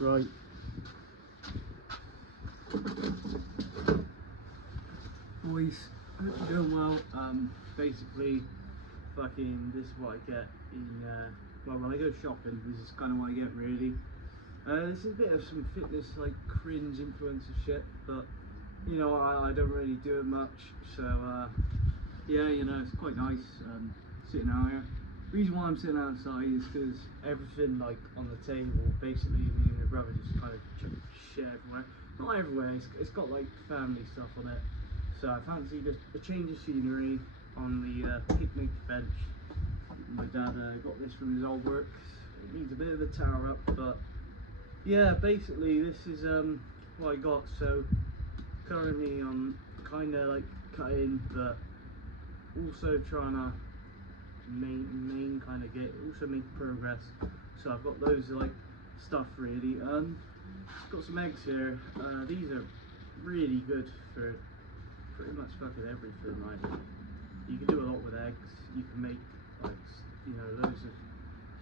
Right. Boys, hope you're doing well. Basically, fucking, this is what I get in, well, when I go shopping, this is kind of what I get, really. This is a bit of some fitness, like, cringe influencer shit, but, you know, I don't really do it much, so, yeah, you know, it's quite nice, sitting out here. The reason why I'm sitting outside is because everything, like, on the table, basically, me and my brother just kind of share everywhere. Not everywhere, it's got, like, family stuff on it. So I fancied a change of scenery on the picnic bench. My dad got this from his old works. It needs a bit of a tower up, but yeah, basically this is what I got. So currently I'm kind of like cutting, but also trying to also make progress. So I've got loads of like stuff really. Got some eggs here. These are really good for pretty much fucking everything. Like, you can do a lot with eggs. You can make, like, you know, loads of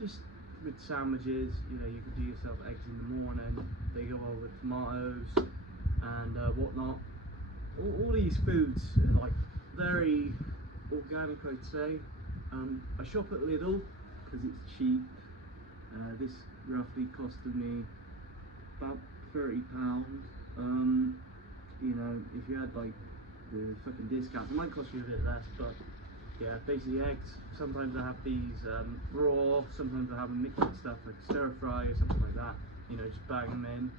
just with sandwiches. You know, you can do yourself eggs in the morning. They go well with tomatoes and whatnot. All these foods are like very organic, I'd say. I shop at Lidl because it's cheap. This roughly costed me about £30. You know, if you had like the fucking discount, it might cost you a bit less, but yeah, basically eggs. Sometimes I have these raw, sometimes I have them mixed with stuff like stir fry or something like that. You know, just bang them in.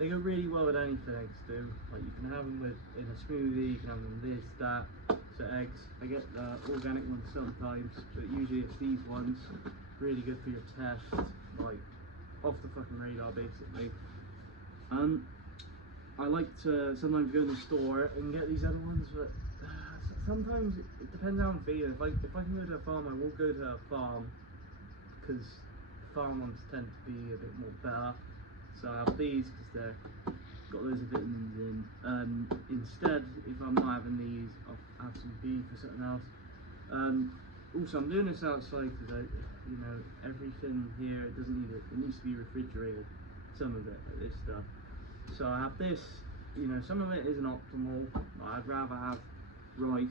They go really well with anything eggs do. Like, you can have them in a smoothie, you can have them this, that. So eggs, I get organic ones sometimes, but usually it's these ones. Really good for your test, like off the fucking radar basically. I like to sometimes go to the store and get these other ones, but sometimes it depends how I'm feeling. If I can go to a farm, I will go to a farm, because farm ones tend to be a bit more better. So I have these because they're got loads of vitamins in. Instead, if I'm not having these, I'll have some beef or something else. Also, I'm doing this outside because you know, everything here it needs to be refrigerated. Some of it, like this stuff. So I have this, you know, some of it isn't optimal. I'd rather have rice,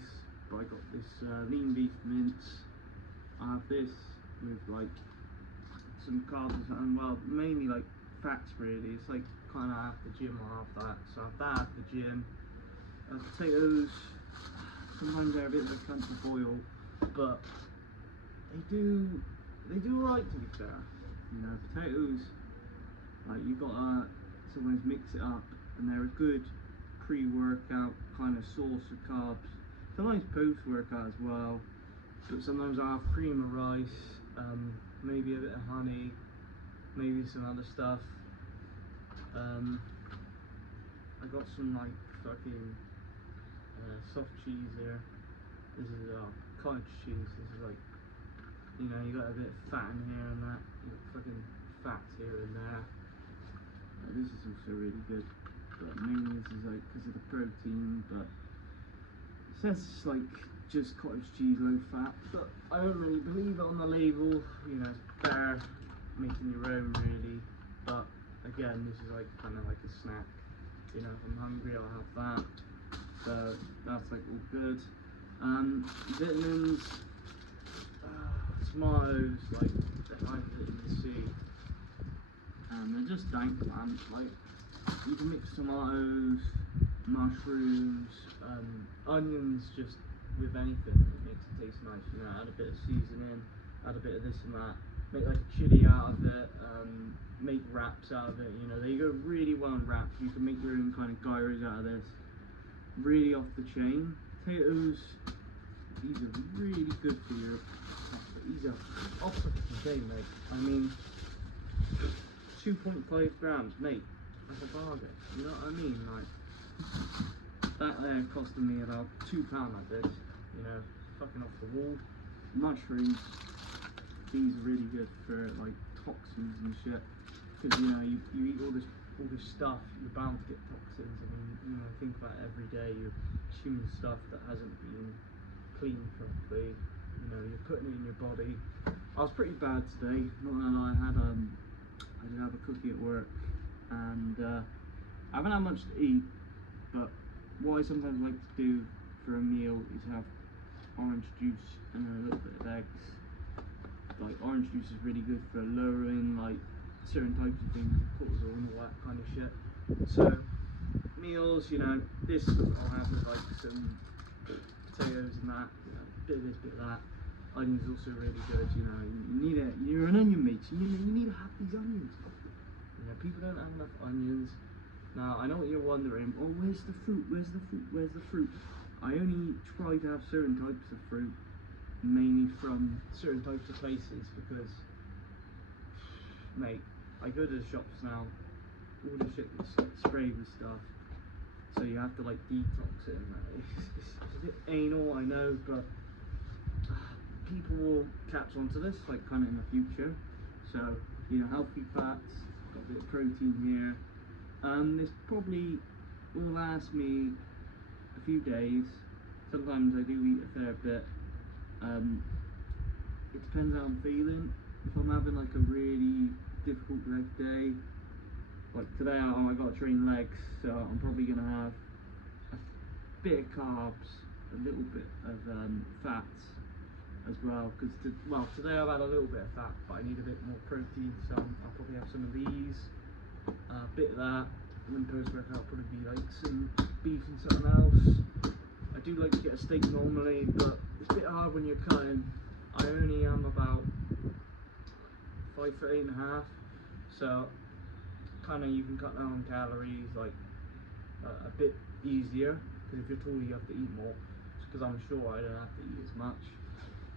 but I got this lean beef mince. I have this with like some carbs or something, well, mainly like fats really. It's like kind of after the gym I'll have that. So I have that after the gym. Potatoes, sometimes they're a bit of a cunt to boil, but they do right to be fair. You know, potatoes, like you gotta sometimes mix it up, and they're a good pre-workout kind of source of carbs. Sometimes post-workout as well, but sometimes I have cream of rice, maybe a bit of honey, maybe some other stuff. I got some like fucking soft cheese here. This is cottage cheese. This is like, you know, you got a bit of fat in here and that. You got fucking fats here and there. This is also really good, but mainly this is like because of the protein. But it says it's like just cottage cheese, low fat, but I don't really believe it on the label. You know, it's better making your own really. But again, this is like kind of like a snack. You know, if I'm hungry, I'll have that. So that's like all good. Vitamins, tomatoes, like they're high in vitamin C. They're just dank, man. Like, you can mix tomatoes, mushrooms, onions, just with anything. It makes it taste nice. You know, add a bit of seasoning, add a bit of this and that. Make like a chili out of it. Make wraps out of it. You know, they go really well in wraps. You can make your own kind of gyros out of this. Really off the chain. Potatoes, these are really good for your. These are off the chain, mate. I mean, 2.5 grams, mate. That's a bargain. You know what I mean? Like, that there costed me about £2 like this. You know, fucking off the wall. Mushrooms, these are really good for like toxins and shit. Because you know, you eat all this stuff, you're bound to get toxins. I mean, you know, think about it every day. You're chewing stuff that hasn't been cleaned properly. You know, you're putting it in your body. I was pretty bad today. Not gonna lie, I did have a cookie at work. and I haven't had much to eat, but what I sometimes like to do for a meal is have orange juice and a little bit of eggs. Like orange juice is really good for lowering like certain types of things, cortisol and all that kind of shit. So meals, you know, this I'll have with like some potatoes and that, you know, bit of this, bit of that. Onions also really good, you know. You need it. You're an onion mate, so you need to have these onions. You know, people don't have enough onions. Now I know what you're wondering. Oh, where's the fruit? Where's the fruit? Where's the fruit? I only try to have certain types of fruit, mainly from certain types of places, because, mate, I go to the shops now. All the shit gets like sprayed with stuff, so you have to like detox it. And that. It's a bit anal, I know, but people will catch on to this like kind of in the future. So, you know, healthy fats, got a bit of protein here. This probably will last me a few days. Sometimes I do eat a fair bit. It depends how I'm feeling. If I'm having like a really difficult leg day, like today I got to train legs, so I'm probably gonna have a bit of carbs, a little bit of fats as well, because today I've had a little bit of fat, but I need a bit more protein, so I'll probably have some of these, a bit of that, and then post-workout I'll probably be like some beef and something else. I do like to get a steak normally, but it's a bit hard when you're cutting. I only am about 5'8½", so kind of you can cut down on calories like a bit easier, because if you're tall you have to eat more, because I'm sure I don't have to eat as much.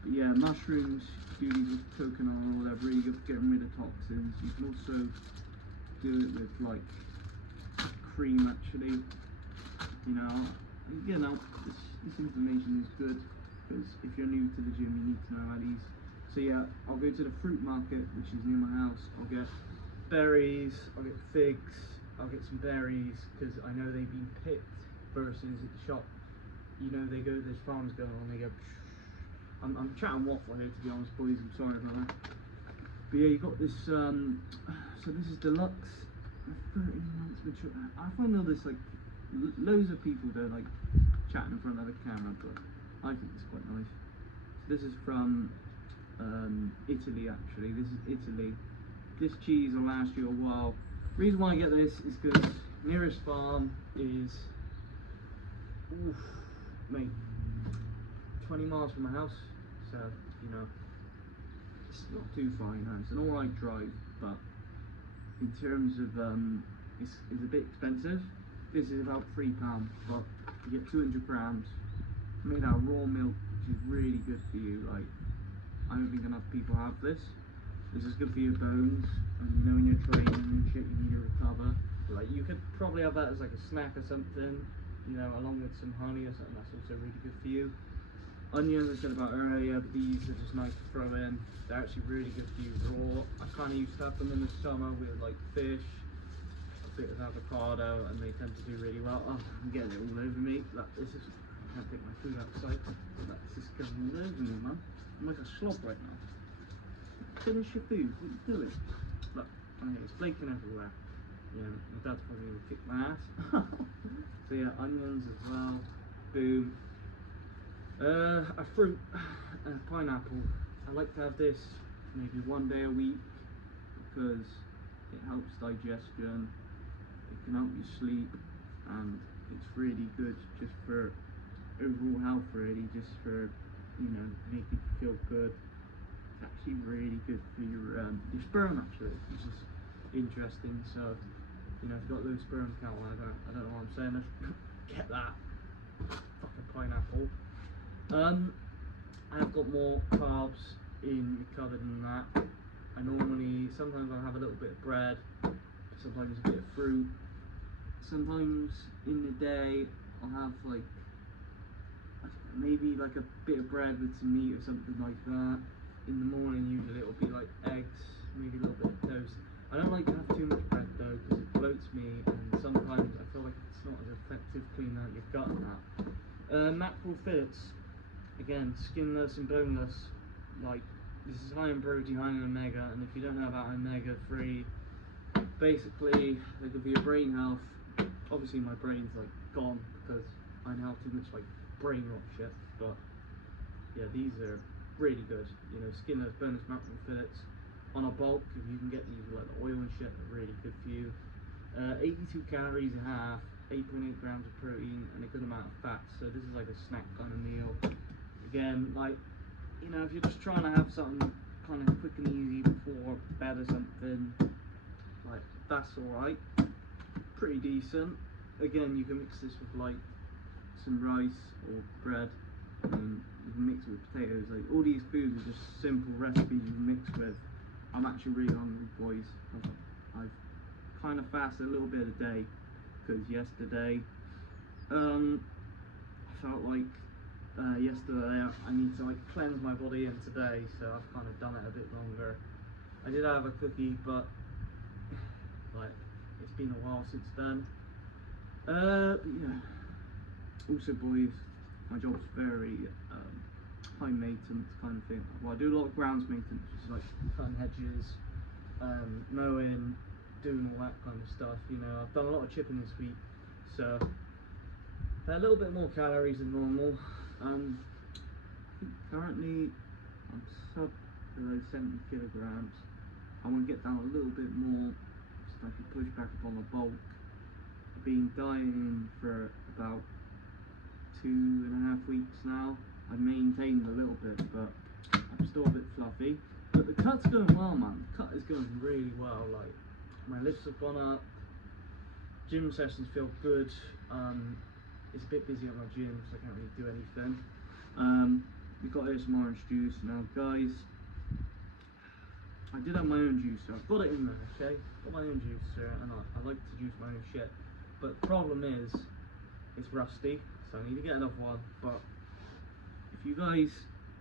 But yeah, mushrooms, do these with coconut oil, they're really good for getting rid of toxins. You can also do it with like cream actually. You know, this information is good, because if you're new to the gym you need to know how these. So yeah, I'll go to the fruit market, which is near my house. I'll get berries, I'll get figs, I'll get some berries, because I know they've been picked, versus at the shop, you know, there's farms going on, they go, I'm chatting waffle here to be honest boys, I'm sorry about that. But yeah, you got this, so this is deluxe, 13 months mature. I find all this like, loads of people don't like chatting in front of the camera, but I think it's quite nice. So this is from Italy actually, this is Italy. This cheese will last you a while. Reason why I get this is because nearest farm is, mate, 20 miles from my house, so you know it's not too far. You know, it's an alright drive, but in terms of it's a bit expensive. This is about £3, but you get 200 grams made out of raw milk, which is really good for you. Like, I don't think enough people have this. This is good for your bones, and you know when you're training and shit, you need to recover. Like, you could probably have that as like a snack or something, you know, along with some honey or something. That's also really good for you. Onions, I said about earlier, but these are just nice to throw in. They're actually really good for you raw. I kind of used to have them in the summer with like fish, a bit of avocado, and they tend to do really well. Oh, I'm getting it all over me. Look, this is, I can't take my food outside. Look, this is going all over me, man. I'm like a slob right now. Finish your food, what are you doing? Look, it's flaking everywhere. Yeah, my dad's probably gonna kick my ass. So yeah, onions as well. Boom. A fruit, pineapple. I like to have this maybe one day a week, because it helps digestion, it can help you sleep, and it's really good just for overall health, really, just for, you know, making you feel good. It's actually really good for your sperm actually, which is interesting. So, you know, if you've got low sperm count, I don't know what I'm saying, get that fucking pineapple. I've got more carbs in my cupboard than that. I normally, sometimes I'll have a little bit of bread, sometimes a bit of fruit. Sometimes in the day I'll have like, maybe like a bit of bread with some meat or something like that. In the morning usually it'll be like eggs, maybe a little bit of toast. I don't like to have too much bread though, because it bloats me, and sometimes I feel like it's not as effective cleaning out your gut and that. Mackerel fillets, again, skinless and boneless. Like, this is high in protein, high in omega, and if you don't know about omega-3 basically they're good for your brain health. Obviously my brain's like gone because I now have too much like brain rot shit, but yeah, these are really good. You know, Skinner's bonus macro fillets on a bulk. If you can get these with like the oil and shit, they're really good for you. 82 calories a half, 8.8 grams of protein, and a good amount of fat. So this is like a snack kind of meal. Again, like, you know, if you're just trying to have something kind of quick and easy before bed or something, like, that's alright. Pretty decent. Again, you can mix this with like some rice or bread, and you can mix it with potatoes. Like, all these foods are just simple recipes you can mix with. I'm actually really hungry, boys. I've kind of fasted a little bit a day because yesterday I felt like yesterday I need to like cleanse my body, and today, so I've kind of done it a bit longer. I did have a cookie, but like it's been a while since then. But yeah, also boys, my job's very high maintenance kind of thing. Well, I do a lot of grounds maintenance, which is like cutting hedges, mowing, doing all that kind of stuff. You know, I've done a lot of chipping this week, so a little bit more calories than normal. I think currently I'm sub below 70 kilograms. I want to get down a little bit more so I can push back up on the bulk. I've been dieting for about 2.5 weeks now. I've maintained a little bit, but I'm still a bit fluffy. But the cut's going well, man. The cut is going really well. Like, my lifts have gone up. Gym sessions feel good. It's a bit busy at my gym, so I can't really do anything. We've got here some orange juice. Now, guys, I did have my own juicer. I've got it in there, okay? Got my own juicer, and I like to juice my own shit. But the problem is, it's rusty, so I need to get another one. But if you guys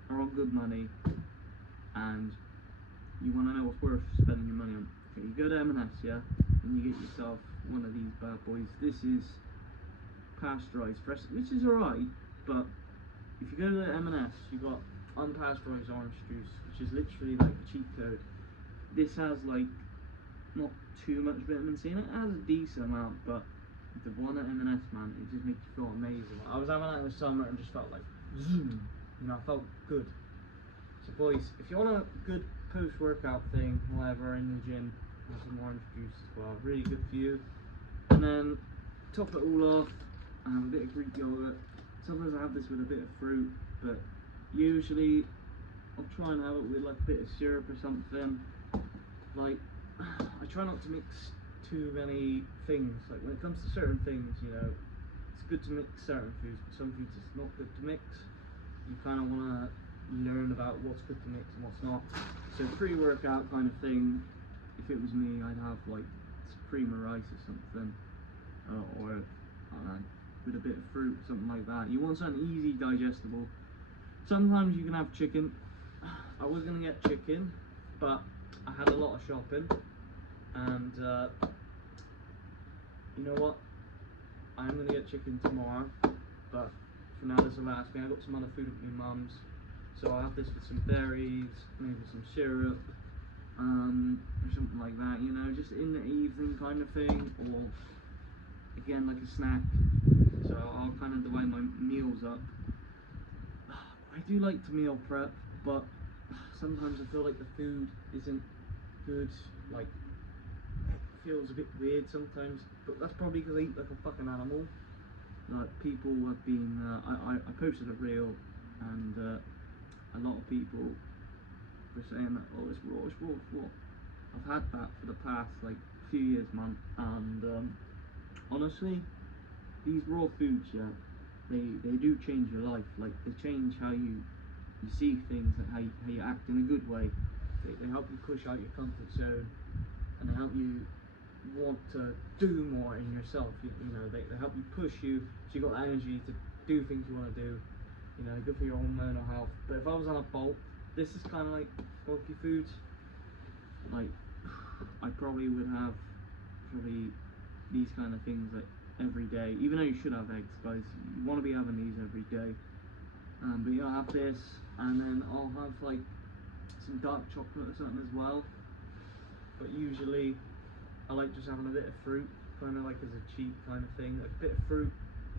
are on good money and you want to know what's worth spending your money on, okay, you go to M&S, yeah, and you get yourself one of these bad boys. This is pasteurized fresh, which is alright, but if you go to the M&S, you got unpasteurized orange juice, which is literally like a cheat code. This has like not too much vitamin C in it. It has a decent amount, but the one at M&S, man, it just makes you feel amazing. I was having that in the summer and just felt like zoom, you know, I felt good. So boys, if you want a good post-workout thing, whatever, in the gym, have some orange juice as well, really good for you. And then top it all off, a bit of Greek yogurt. Sometimes I have this with a bit of fruit, but usually I'll try and have it with like a bit of syrup or something. Like, I try not to mix too many things. Like, when it comes to certain things, you know, it's good to mix certain foods, but some foods it's not good to mix. You kind of want to learn about what's good to mix and what's not. So pre-workout kind of thing, if it was me, I'd have like supreme rice or something, or I don't know, with a bit of fruit, something like that. You want something easy digestible. Sometimes you can have chicken. I was gonna get chicken, but I had a lot of shopping, and you know what? I'm gonna get chicken tomorrow, but for now this will last me. I got some other food at my mum's, so I'll have this with some berries, maybe some syrup, or something like that. You know, just in the evening kind of thing, or again like a snack. So I'll kind of divide my meals up. I do like to meal prep, but sometimes I feel like the food isn't good. Like, it feels a bit weird sometimes, but that's probably because I eat like a fucking animal. Like, people have been, I posted a reel, and a lot of people were saying that, oh, it's raw, it's raw, it's raw. I've had that for the past like few years, man, and honestly, these raw foods, yeah, they do change your life. Like, they change how you see things, like how you act in a good way. They help you push out your comfort zone, and they help you want to do more in yourself. You know, they help you push you, so you got energy to do things you want to do. You know, good for your hormonal health. But if I was on a bulk, this is kind of like bulky foods. Like, I probably would have these kind of things like every day, even though you should have eggs, guys. You want to be having these every day. But yeah, I'll have this, and then I'll have like some dark chocolate or something as well. But usually I like just having a bit of fruit, kind of like as a cheat kind of thing. Like a bit of fruit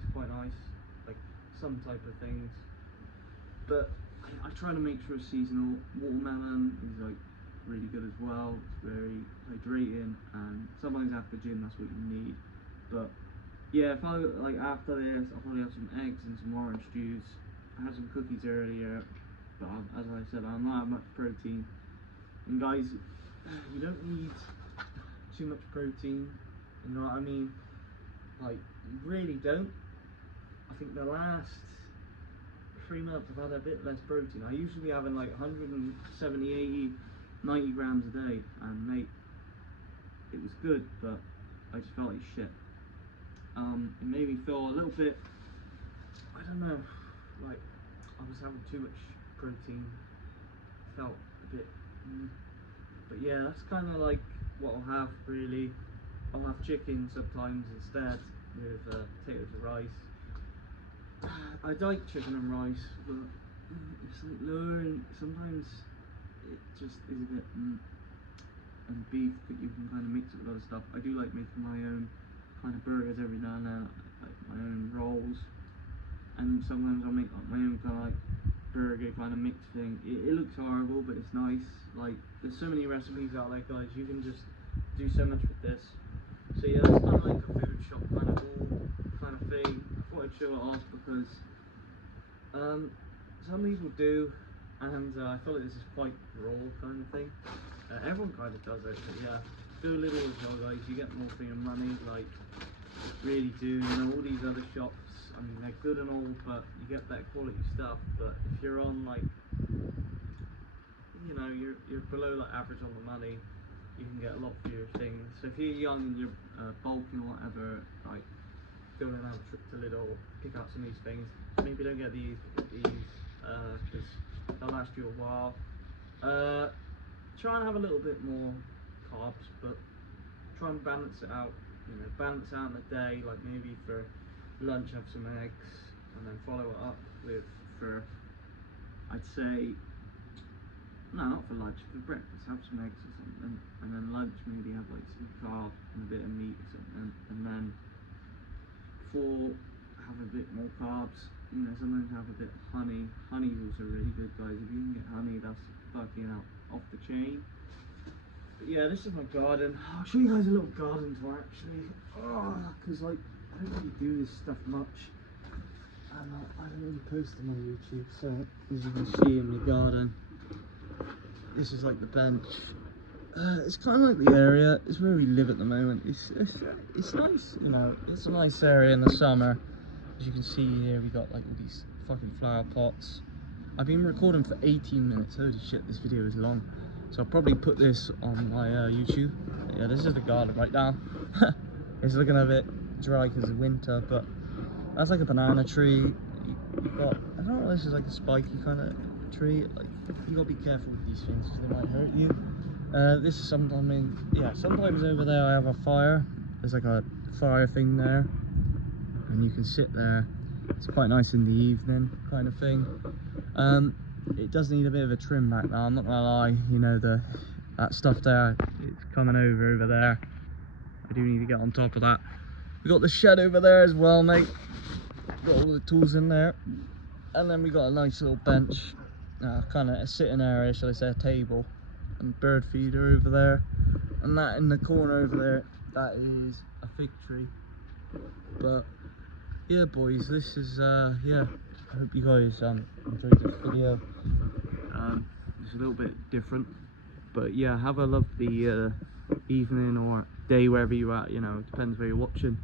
is quite nice, like some type of things. But I try to make sure seasonal. Watermelon is like really good as well. It's very hydrating, and sometimes after gym that's what you need. But yeah, if I like after this, I'll probably have some eggs and some orange juice. I had some cookies earlier, but as I said, I'm not having much protein. And guys, you don't need too much protein. You know what I mean? Like, you really don't. I think the last 3 months I've had a bit less protein. I used to be having like 170, 80, 90 grams a day, and mate, it was good, but I just felt like shit. It made me feel a little bit, I don't know, like I was having too much protein. Felt a bit, but yeah, that's kind of like what I'll have really. I'll have chicken sometimes instead with potatoes and rice. I like chicken and rice, but it's like learn. Sometimes it just is a bit. And beef, you can kind of mix it with other stuff. I do like making my own kind of burgers every now and then, like my own rolls, and sometimes I'll make my own kind of like burger kind of mix thing. It looks horrible, but it's nice. Like, there's so many recipes out there, guys. You can just do so much with this. So yeah, that's kind of like a food shop kind of haul kind of thing. I thought I'd show it off because some people do, and I feel like this is quite raw kind of thing. Everyone kind of does it, but yeah, do a little as well, guys. You get more for your money, like, really do. You know, all these other shops, I mean, they're good and all, but you get better quality stuff. But if you're on, like, you know, you're below like average on the money, you can get a lot for your things. So if you're young and you're bulking or whatever, like, go and have a trip to Lidl, pick out some of these things. Maybe don't get these, because they'll last you a while. Try and have a little bit more carbs, but try and balance it out. You know, balance out in the day. Like maybe for lunch have some eggs, and then follow it up with, for, I'd say, no, not for lunch, for breakfast have some eggs or something, and then lunch maybe have like some carb and a bit of meat or something, and then for have a bit more carbs. You know, sometimes have a bit of honey. Honey is also really good, guys. If you can get honey, that's fucking off the chain. But yeah, this is my garden. I'll show you guys a little garden tour actually. Because like, I don't really do this stuff much. And I don't really post them on YouTube, so as you can see in the garden, this is like the bench. It's kind of like the area. It's where we live at the moment. It's nice, you know. It's a nice area in the summer. As you can see here, we got like all these fucking flower pots. I've been recording for 18 minutes. Holy shit, this video is long. So I'll probably put this on my YouTube. Yeah, this is the garden right now. It's looking a bit dry because of winter, but that's like a banana tree. You've got, I don't know, this is like a spiky kind of tree. Like, you gotta be careful with these things because they might hurt you. This is sometimes, yeah, sometimes over there I have a fire. There's like a fire thing there, and you can sit there. It's quite nice in the evening kind of thing. It does need a bit of a trim back now, I'm not gonna lie. You know, that stuff there, it's coming over there. I do need to get on top of that. We got the shed over there as well, mate. Got all the tools in there, and then we got a nice little bench, kind of a sitting area, shall I say, a table, and bird feeder over there, and that in the corner over there, that is a fig tree. But yeah, boys, this is yeah, I hope you guys enjoyed this video. It's a little bit different, but yeah, have a lovely evening or day wherever you're at. You know, it depends where you're watching.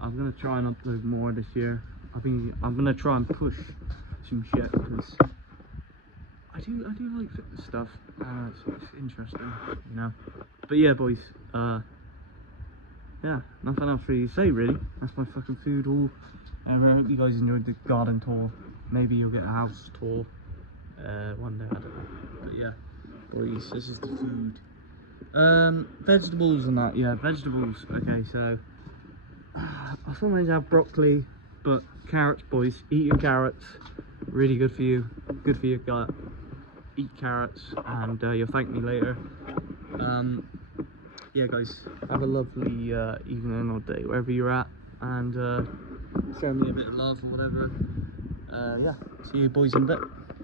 I'm gonna try and upload more this year. I'm gonna try and push some shit because I do like fitness stuff. It's interesting, you know. But yeah, boys, yeah, nothing else really to say really. That's my fucking food haul. I hope you guys enjoyed the garden tour. Maybe you'll get a house tour one day, I don't know. But yeah, boys, this is the food. Vegetables and that, yeah, vegetables. Okay, so I sometimes have broccoli, but carrots, boys, eat your carrots. Really good for you, good for your gut. Eat carrots and you'll thank me later. yeah, guys, have a lovely evening or day wherever you're at, and show me a bit of love or whatever. Yeah, see you boys in a bit.